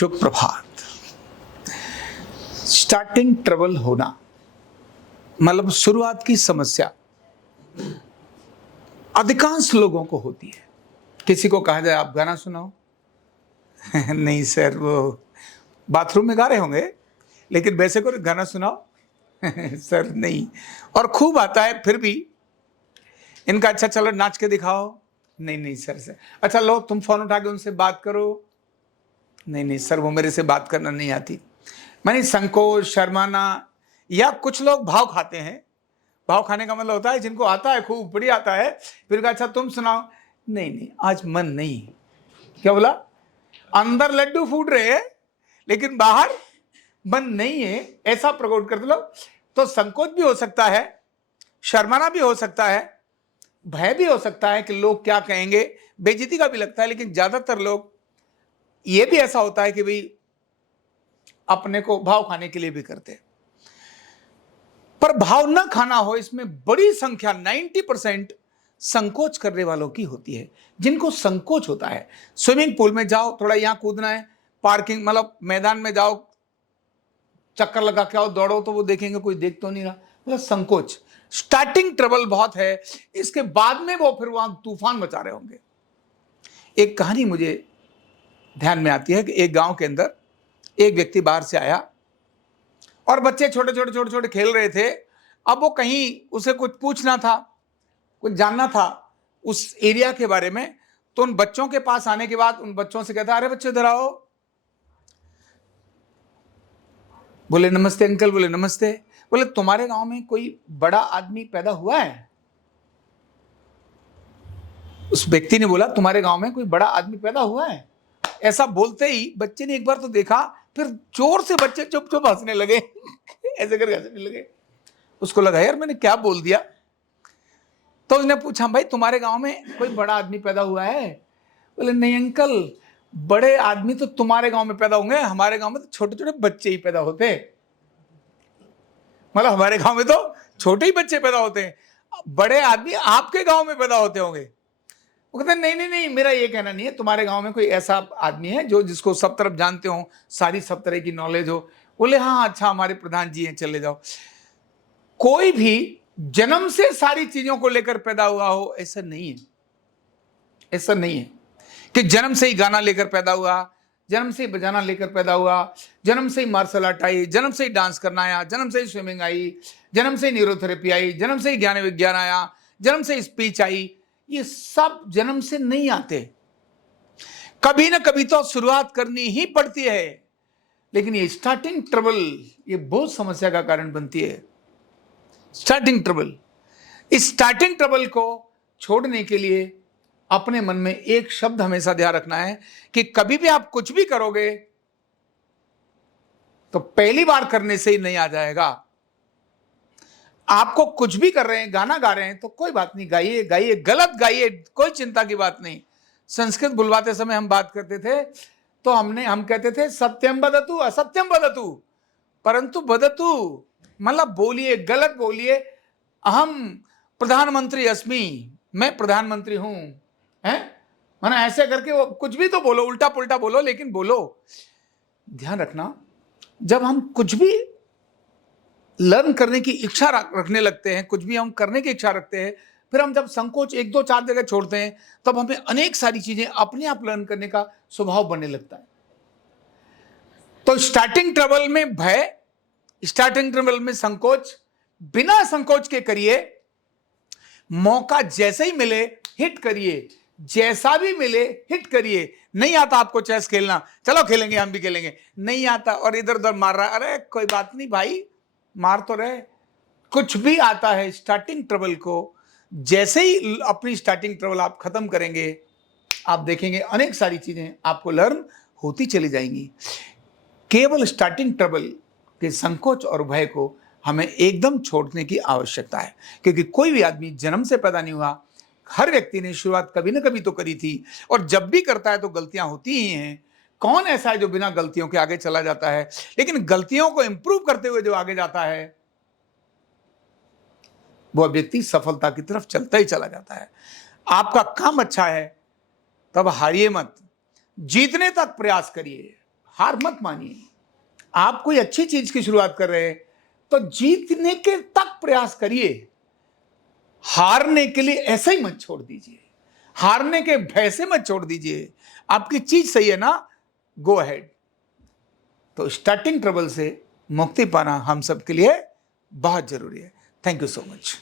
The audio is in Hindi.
शुभ प्रभात। स्टार्टिंग ट्रबल होना मतलब शुरुआत की समस्या अधिकांश लोगों को होती है। किसी को कहा जाए आप गाना सुनाओ नहीं सर, वो बाथरूम में गा रहे होंगे, लेकिन वैसे को गाना सुनाओ सर नहीं। और खूब आता है फिर भी इनका अच्छा चलो नाच के दिखाओ, नहीं नहीं सर। अच्छा लो तुम फोन उठा के उनसे बात करो, नहीं नहीं सर वो मेरे से बात करना नहीं आती। मानी संकोच, शर्माना, या कुछ लोग भाव खाते हैं। भाव खाने का मतलब होता है जिनको आता है, खूब बढ़िया आता है, फिर कहा अच्छा तुम सुनाओ, नहीं नहीं आज मन नहीं। क्या बोला? अंदर लड्डू फूट रहे हैं लेकिन बाहर मन नहीं है, ऐसा प्रकट कर दो। तो संकोच भी हो सकता है, शर्माना भी हो सकता है, भय भी हो सकता है कि लोग क्या कहेंगे, बेइज्जती का भी लगता है। लेकिन ज्यादातर लोग ये भी ऐसा होता है कि भाई अपने को भाव खाने के लिए भी करते हैं। पर भाव न खाना हो, इसमें बड़ी संख्या 90% संकोच करने वालों की होती है। जिनको संकोच होता है, स्विमिंग पूल में जाओ, थोड़ा यहां कूदना है, पार्किंग मतलब मैदान में जाओ, चक्कर लगा के आओ, दौड़ो, तो वो देखेंगे कोई देख तो नहीं रहा, मतलब संकोच। स्टार्टिंग ट्रबल बहुत है, इसके बाद में वो फिर वहां तूफान मचा रहे होंगे। एक कहानी मुझे ध्यान में आती है कि एक गांव के अंदर एक व्यक्ति बाहर से आया और बच्चे छोटे छोटे छोटे छोटे खेल रहे थे। अब वो कहीं उसे कुछ पूछना था, कुछ जानना था उस एरिया के बारे में। तो उन बच्चों के पास आने के बाद उन बच्चों से कहता, अरे बच्चे इधर आओ। बोले नमस्ते अंकल। बोले नमस्ते। बोले तुम्हारे गांव में कोई बड़ा आदमी पैदा हुआ है? उस व्यक्ति ने बोला तुम्हारे गांव में कोई बड़ा आदमी पैदा हुआ है? ऐसा बोलते ही बच्चे ने एक बार तो देखा, फिर जोर से बच्चे चुप चुप हंसने लगे ऐसे करके हंसने लगे। उसको लगा यार मैंने क्या बोल दिया। तो उसने पूछा भाई तुम्हारे गांव में कोई बड़ा आदमी पैदा हुआ है? बोले नहीं अंकल, बड़े आदमी तो तुम्हारे गांव में पैदा होंगे, हमारे गांव में तो छोटे छोटे बच्चे ही पैदा होते। मतलब हमारे गांव में तो छोटे ही बच्चे पैदा होते हैं, बड़े आदमी आपके गांव में पैदा होते होंगे। वो कहते हैं नहीं नहीं नहीं, मेरा ये कहना नहीं है, तुम्हारे गांव में कोई ऐसा आदमी है जो जिसको सब तरफ जानते हो, सारी सब तरह की नॉलेज हो? बोले हाँ अच्छा हमारे प्रधान जी हैं, चले जाओ। कोई भी जन्म से सारी चीजों को लेकर पैदा हुआ हो ऐसा नहीं है। ऐसा नहीं है कि जन्म से ही गाना लेकर पैदा हुआ, जन्म से ही बजाना लेकर पैदा हुआ, जन्म से ही मार्शल आर्ट आई, जन्म से ही डांस करना आया, जन्म से ही स्विमिंग आई, जन्म से ही न्यूरोथेरेपी आई, जन्म से ही ज्ञान विज्ञान आया, जन्म से ही स्पीच आई। ये सब जन्म से नहीं आते, कभी ना कभी तो शुरुआत करनी ही पड़ती है। लेकिन ये स्टार्टिंग ट्रबल ये बहुत समस्या का कारण बनती है। स्टार्टिंग ट्रबल, इस स्टार्टिंग ट्रबल को छोड़ने के लिए अपने मन में एक शब्द हमेशा ध्यान रखना है कि कभी भी आप कुछ भी करोगे तो पहली बार करने से ही नहीं आ जाएगा। आपको कुछ भी कर रहे हैं, गाना गा रहे हैं तो कोई बात नहीं, गाइए गाइए, गलत गाइए, कोई चिंता की बात नहीं। संस्कृत बुलवाते समय हम बात करते थे तो हम कहते थे सत्यम वदतु असत्यम वदतु, परंतु वदतु मतलब बोलिए, गलत बोलिए। अहम प्रधानमंत्री अस्मि, मैं प्रधानमंत्री हूं, है माना ऐसे करके वो कुछ भी तो बोलो, उल्टा पुल्टा बोलो, लेकिन बोलो। ध्यान रखना, जब हम कुछ भी लर्न करने की इच्छा रखने लगते हैं, कुछ भी हम करने की इच्छा रखते हैं, फिर हम जब संकोच 1-2-4 जगह छोड़ते हैं तब हमें अनेक सारी चीजें अपने आप लर्न करने का स्वभाव बनने लगता है। तो स्टार्टिंग ट्रबल में भय, स्टार्टिंग ट्रबल में संकोच, बिना संकोच के करिए। मौका जैसे ही मिले हिट करिए, जैसा भी मिले हिट करिए। नहीं आता आपको चेस खेलना, चलो खेलेंगे, हम भी खेलेंगे। नहीं आता और इधर उधर मार रहा है, अरे कोई बात नहीं भाई, मार तो रहे। कुछ भी आता है, स्टार्टिंग ट्रबल को जैसे ही अपनी स्टार्टिंग ट्रबल आप खत्म करेंगे, आप देखेंगे अनेक सारी चीजें आपको लर्न होती चली जाएंगी। केवल स्टार्टिंग ट्रबल के संकोच और भय को हमें एकदम छोड़ने की आवश्यकता है, क्योंकि कोई भी आदमी जन्म से पैदा नहीं हुआ। हर व्यक्ति ने शुरुआत कभी ना कभी तो करी थी, और जब भी करता है तो गलतियां होती ही हैं। कौन ऐसा है जो बिना गलतियों के आगे चला जाता है? लेकिन गलतियों को इंप्रूव करते हुए जो आगे जाता है वह व्यक्ति सफलता की तरफ चलता ही चला जाता है। आपका काम अच्छा है तब हारिए मत, जीतने तक प्रयास करिए, हार मत मानिए। आप कोई अच्छी चीज की शुरुआत कर रहे हैं तो जीतने के तक प्रयास करिए, हारने के लिए ऐसे ही मत छोड़ दीजिए, हारने के भय से मत छोड़ दीजिए। आपकी चीज सही है ना, गो अहेड। तो स्टार्टिंग ट्रबल से मुक्ति पाना हम सब के लिए बहुत जरूरी है। Thank you so much.